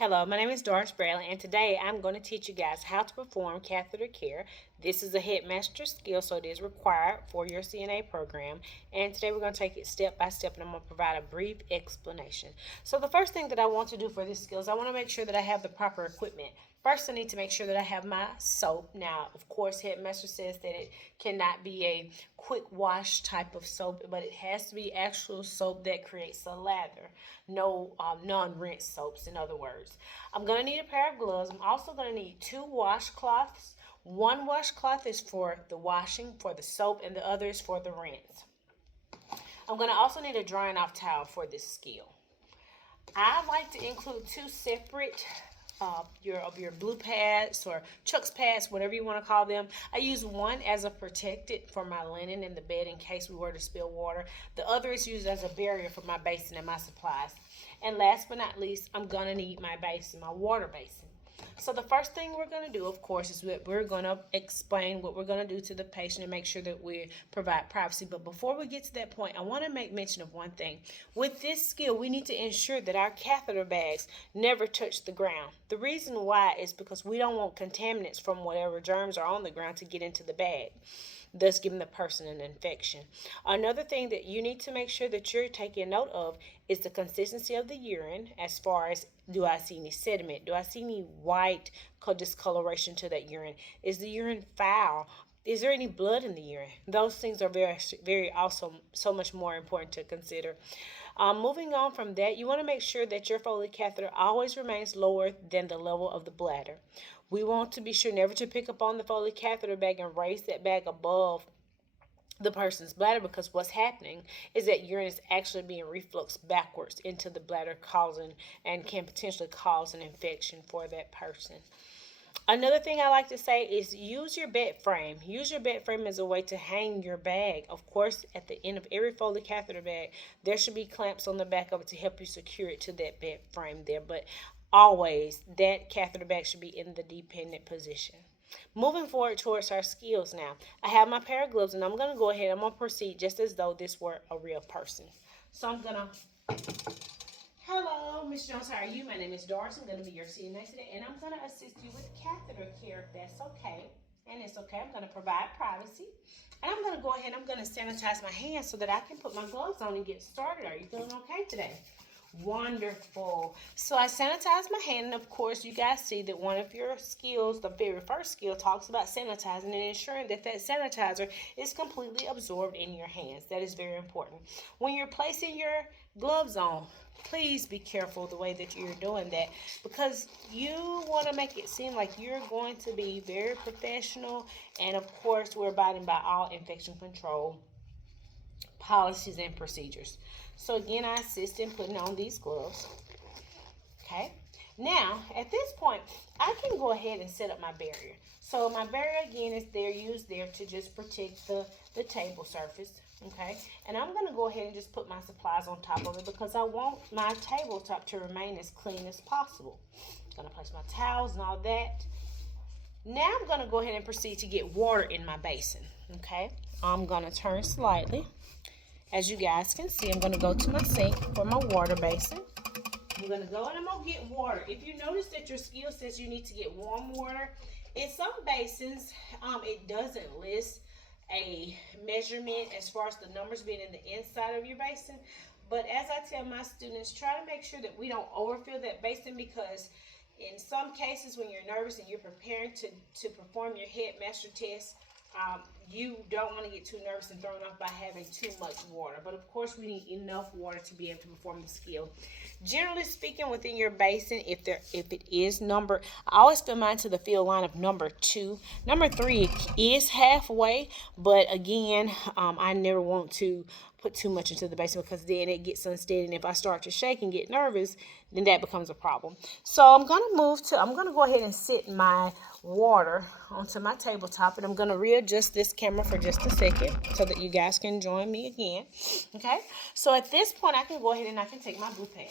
Hello, my name is Doris Bradley, and today I'm going to teach you guys how to perform catheter care. This is a Headmaster skill, so it is required for your CNA program. And today we're going to take it step by step, and I'm going to provide a brief explanation. So the first thing that I want to do for this skill is I want to make sure that I have the proper equipment. First, I need to make sure that I have my soap. Now, of course, Headmaster says that it cannot be a quick wash type of soap, but it has to be actual soap that creates a lather. No non-rinse soaps, in other words. I'm going to need a pair of gloves. I'm also going to need two washcloths. One washcloth is for the washing, for the soap, and the other is for the rinse. I'm going to also need a drying off towel for this skill. I like to include two separate your blue pads or Chuck's pads, whatever you want to call them. I use one as a protected for my linen in the bed in case we were to spill water. The other is used as a barrier for my basin and my supplies. And last but not least, I'm going to need my basin, my water basin. So the first thing we're going to do, of course, is we're going to explain what we're going to do to the patient and make sure that we provide privacy. But before we get to that point, I want to make mention of one thing. With this skill, we need to ensure that our catheter bags never touch the ground. The reason why is because we don't want contaminants from whatever germs are on the ground to get into the bag, thus giving the person an infection. Another thing that you need to make sure that you're taking note of is the consistency of the urine, as far as, do I see any sediment? Do I see any white discoloration to that urine? Is the urine foul? Is there any blood in the urine? Those things are very also so much more important to consider. Moving on from that, you want to make sure that your Foley catheter always remains lower than the level of the bladder. We want to be sure never to pick up on the Foley catheter bag and raise that bag above the person's bladder, because what's happening is that urine is actually being refluxed backwards into the bladder, causing and can potentially cause an infection for that person. Another thing I like to say is use your bed frame. Use your bed frame as a way to hang your bag. Of course, at the end of every Foley catheter bag, there should be clamps on the back of it to help you secure it to that bed frame there. But always, that catheter bag should be in the dependent position. Moving forward towards our skills now. I have my pair of gloves, and I'm going to go ahead. I'm going to proceed just as though this were a real person. So I'm going to... Hello, Miss Jones, how are you? My name is Doris. I'm going to be your CNA today, and I'm going to assist you with catheter care if that's okay. And it's okay. I'm going to provide privacy. And I'm going to go ahead and I'm going to sanitize my hands so that I can put my gloves on and get started. Are you feeling okay today? Wonderful. So I sanitize my hand, and of course you guys see that one of your skills, the very first skill, talks about sanitizing and ensuring that that sanitizer is completely absorbed in your hands. That is very important. When you're placing your gloves on, please be careful the way that you're doing that, because you want to make it seem like you're going to be very professional, and of course we're abiding by all infection control policies and procedures. So again, I assist in putting on these gloves. Okay. Now, at this point, I can go ahead and set up my barrier. So my barrier, again, is there, used there to just protect the table surface. Okay. And I'm going to go ahead and just put my supplies on top of it, because I want my tabletop to remain as clean as possible. I'm going to place my towels and all that. Now I'm going to go ahead and proceed to get water in my basin. Okay. I'm going to turn slightly. As you guys can see, I'm going to go to my sink for my water basin. I'm going to go and I'm going to get water. If you notice that your skill says you need to get warm water, in some basins, it doesn't list a measurement as far as the numbers being in the inside of your basin. But as I tell my students, try to make sure that we don't overfill that basin, because in some cases when you're nervous and you're preparing to perform your Headmaster test, you don't want to get too nervous and thrown off by having too much water. But of course, we need enough water to be able to perform the skill. Generally speaking, within your basin, if it is numbered, I always fill mine to the field line of number 2. Number 3 is halfway, but again, I never want to put too much into the basin, because then it gets unsteady, and if I start to shake and get nervous, then that becomes a problem. So I'm going to go ahead and sit my water onto my tabletop, and I'm going to readjust this camera for just a second so that you guys can join me again. Okay, so at this point I can go ahead and I can take my blue pad.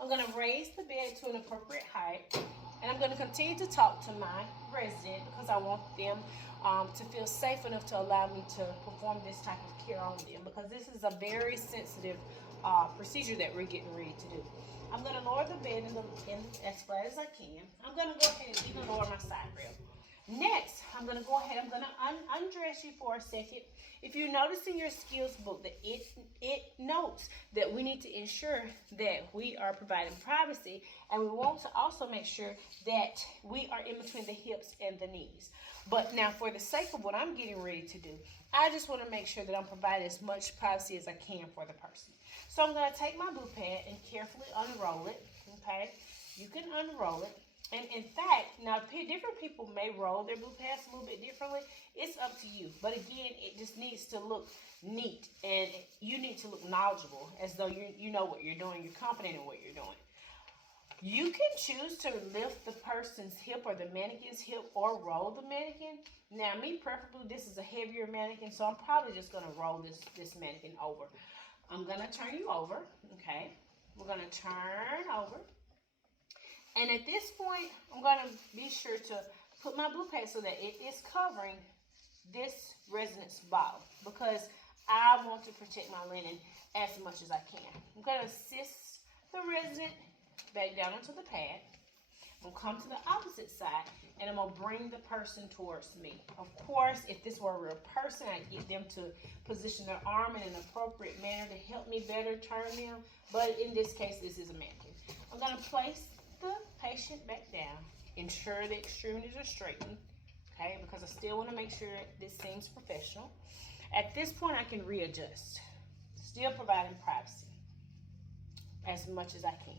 I'm going to raise the bed to an appropriate height, and I'm going to continue to talk to my resident, because I want them to feel safe enough to allow me to perform this type of care on them, because this is a very sensitive procedure that we're getting ready to do. I'm going to lower the bed in as flat as I can. I'm going to go ahead and even lower my side rail. Next, I'm going to go ahead, I'm going to undress you for a second. If you notice in your skills book that it notes that we need to ensure that we are providing privacy, and we want to also make sure that we are in between the hips and the knees. But now, for the sake of what I'm getting ready to do, I just want to make sure that I'm providing as much privacy as I can for the person. So I'm going to take my blue pad and carefully unroll it, okay? You can unroll it. And in fact, now different people may roll their blue pads a little bit differently. It's up to you. But again, it just needs to look neat, and you need to look knowledgeable, as though you know what you're doing, you're confident in what you're doing. You can choose to lift the person's hip or the mannequin's hip or roll the mannequin. Now, me preferably, this is a heavier mannequin, so I'm probably just going to roll this mannequin over. I'm going to turn you over, okay? We're going to turn over. And at this point, I'm going to be sure to put my blue pad so that it is covering this resident's bottom, because I want to protect my linen as much as I can. I'm going to assist the resident back down onto the pad. I'm going to come to the opposite side, and I'm going to bring the person towards me. Of course, if this were a real person, I'd get them to position their arm in an appropriate manner to help me better turn them. But in this case, this is a mannequin. I'm going to place the patient back down, ensure the extremities are straightened, okay, because I still want to make sure this seems professional. At this point, I can readjust, still providing privacy as much as I can.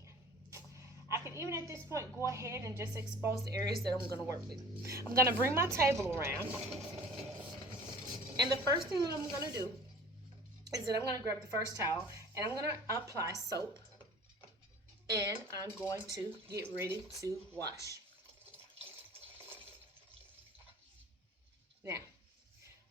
I can even at this point go ahead and just expose the areas that I'm going to work with. I'm going to bring my table around, and the first thing that I'm going to do is that I'm going to grab the first towel, and I'm going to apply soap, and I'm going to get ready to wash. Now,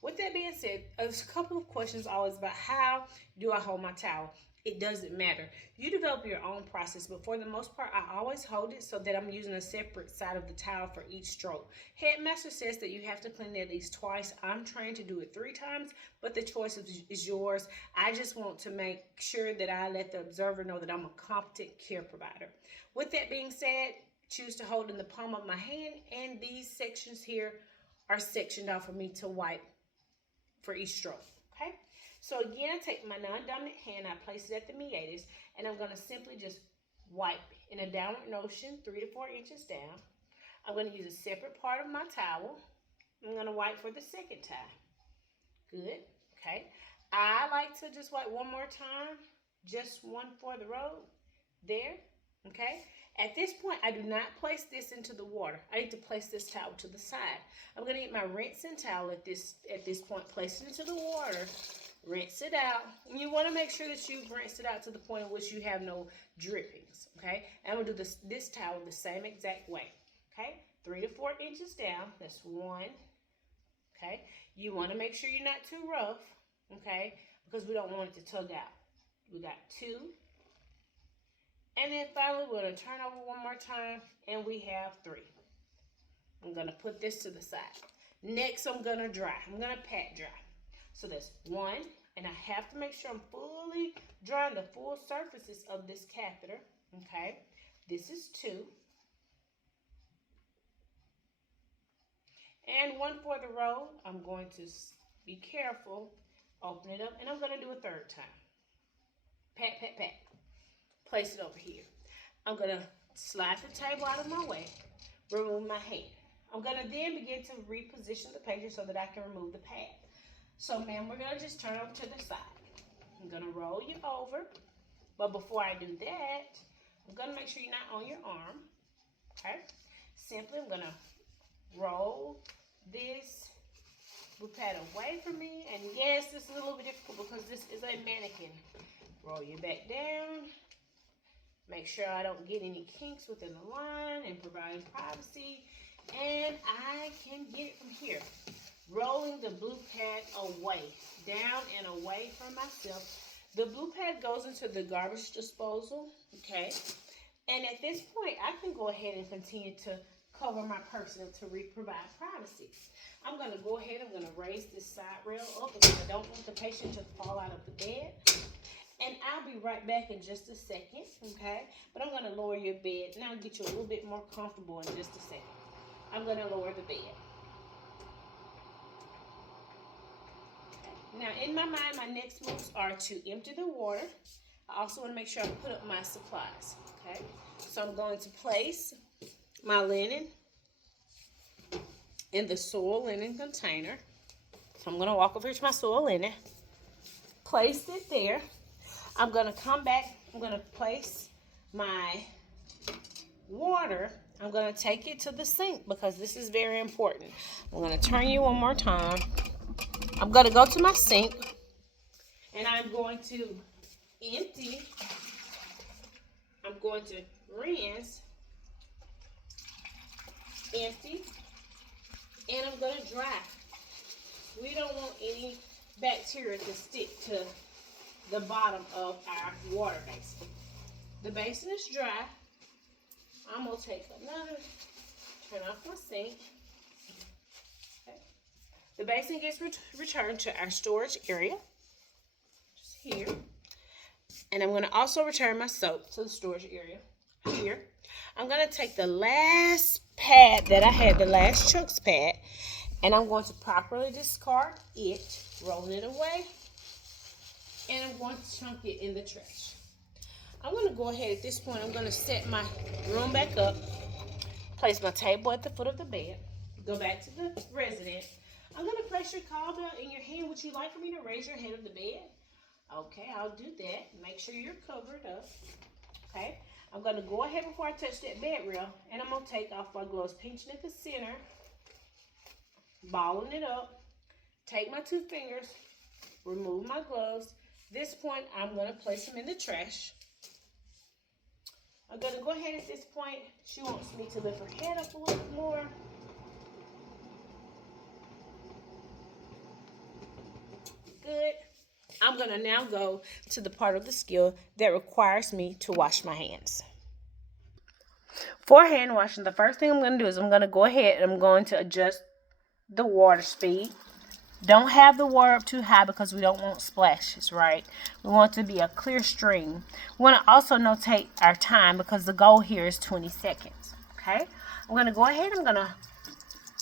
with that being said, there's a couple of questions always about how do I hold my towel. It doesn't matter. You develop your own process, but for the most part, I always hold it so that I'm using a separate side of the towel for each stroke. Headmaster says that you have to clean it at least twice. I'm trying to do it 3 times, but the choice is yours. I just want to make sure that I let the observer know that I'm a competent care provider. With that being said, choose to hold in the palm of my hand, and these sections here are sectioned out for me to wipe for each stroke, okay? So again, I take my non-dominant hand, I place it at the meatus, and I'm going to simply just wipe in a downward motion 3 to 4 inches down. I'm going to use a separate part of my towel. I'm going to wipe for the second time. Good, okay? I like to just wipe one more time, just one for the road. There, okay? At this point, I do not place this into the water. I need to place this towel to the side. I'm going to get my rinsing towel at this point, place it into the water, rinse it out. And you want to make sure that you've rinsed it out to the point in which you have no drippings, okay? And I'm going to do this towel the same exact way, okay? 3 to 4 inches down. That's 1, okay? You want to make sure you're not too rough, okay? Because we don't want it to tug out. We got 2. And then finally, we're going to turn over one more time, and we have 3. I'm going to put this to the side. Next, I'm going to dry. I'm going to pat dry. So that's 1, and I have to make sure I'm fully drying the full surfaces of this catheter, okay? This is 2. And 1 for the road. I'm going to be careful, open it up, and I'm going to do a 3rd time. Pat, pat, pat. Place it over here. I'm going to slide the table out of my way, remove my hand. I'm going to then begin to reposition the patient so that I can remove the pad. So, ma'am, we're going to just turn over to the side. I'm going to roll you over, but before I do that, I'm going to make sure you're not on your arm, okay? Simply, I'm going to roll this blue pad away from me, and yes, this is a little bit difficult because this is a mannequin. Roll you back down. Make sure I don't get any kinks within the line and providing privacy. And I can get it from here. Rolling the blue pad away, down and away from myself. The blue pad goes into the garbage disposal, okay? And at this point, I can go ahead and continue to cover my person to provide privacy. I'm going to go ahead, I'm going to raise this side rail up because I don't want the patient to fall out of the bed. And I'll be right back in just a second, okay? But I'm going to lower your bed. Now get you a little bit more comfortable in just a second. I'm going to lower the bed. Now, in my mind, my next moves are to empty the water. I also want to make sure I put up my supplies, okay? So I'm going to place my linen in the soil linen container. So I'm going to walk over to my soil linen, place it there. I'm going to come back. I'm going to place my water. I'm going to take it to the sink because this is very important. I'm going to turn you one more time. I'm going to go to my sink and I'm going to empty. I'm going to rinse, empty, and I'm going to dry. We don't want any bacteria to stick to the bottom of our water basin. The basin is dry. I'm going to take another, turn off my sink. Okay. The basin gets returned to our storage area, just here. And I'm going to also return my soap to the storage area here. I'm going to take the last pad that I had, the last chunks pad, and I'm going to properly discard it, rolling it away, and I'm going to chunk it in the trash. I'm going to go ahead at this point. I'm going to set my room back up, place my table at the foot of the bed, go back to the resident. I'm going to place your call bell in your hand. Would you like for me to raise your head of the bed? Okay, I'll do that. Make sure you're covered up. Okay, I'm going to go ahead before I touch that bed rail, and I'm going to take off my gloves, pinching at the center, balling it up, take my 2 fingers, remove my gloves. This point, I'm going to place them in the trash. I'm going to go ahead at this point. She wants me to lift her head up a little more. Good. I'm going to now go to the part of the skill that requires me to wash my hands. For hand washing, the first thing I'm going to do is I'm going to go ahead and I'm going to adjust the water speed. Don't have the water up too high because we don't want splashes, right? We want it to be a clear stream. We want to also notate our time because the goal here is 20 seconds, okay? I'm going to go ahead, I'm going to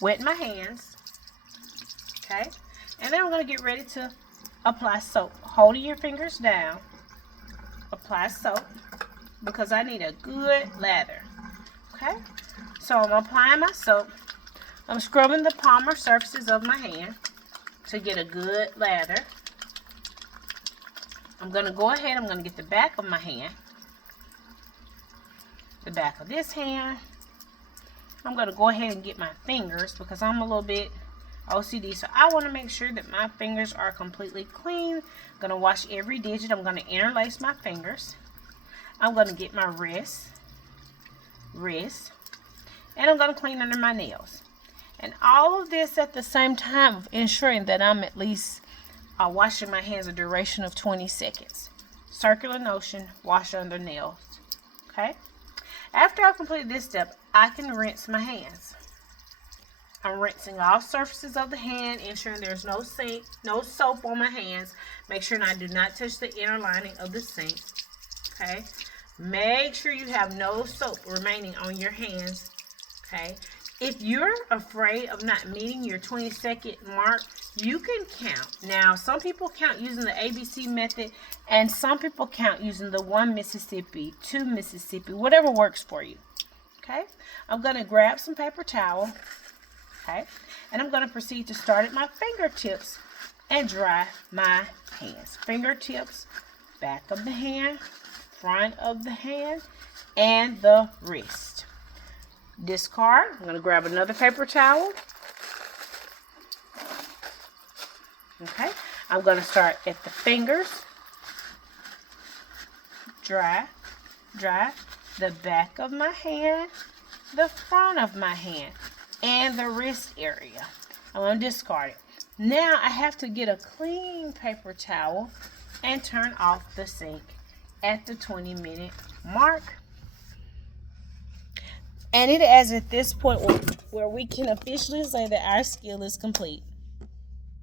wet my hands, okay? And then I'm going to get ready to apply soap. Holding your fingers down, apply soap because I need a good lather, okay? So I'm applying my soap. I'm scrubbing the palmar surfaces of my hand to get a good lather. I'm going to go ahead, I'm going to get the back of my hand, the back of this hand. I'm going to go ahead and get my fingers because I'm a little bit OCD, so I want to make sure that my fingers are completely clean. I'm going to wash every digit. I'm going to interlace my fingers. I'm going to get my wrist, and I'm going to clean under my nails. And all of this at the same time of ensuring that I'm at least washing my hands a duration of 20 seconds. Circular motion, wash under nails. Okay? After I've completed this step, I can rinse my hands. I'm rinsing all surfaces of the hand, ensuring there's no sink, no soap on my hands. Make sure I do not touch the inner lining of the sink. Okay? Make sure you have no soap remaining on your hands. Okay? If you're afraid of not meeting your 20-second mark, you can count. Now, some people count using the ABC method, and some people count using the 1 Mississippi, 2 Mississippi, whatever works for you. Okay? I'm going to grab some paper towel, okay? And I'm going to proceed to start at my fingertips and dry my hands. Fingertips, back of the hand, front of the hand, and the wrist. Discard. I'm going to grab another paper towel. Okay. I'm going to start at the fingers. Dry. The back of my hand. The front of my hand. And the wrist area. I'm going to discard it. Now I have to get a clean paper towel and turn off the sink at the 20-minute mark. And it is at this point where we can officially say that our skill is complete.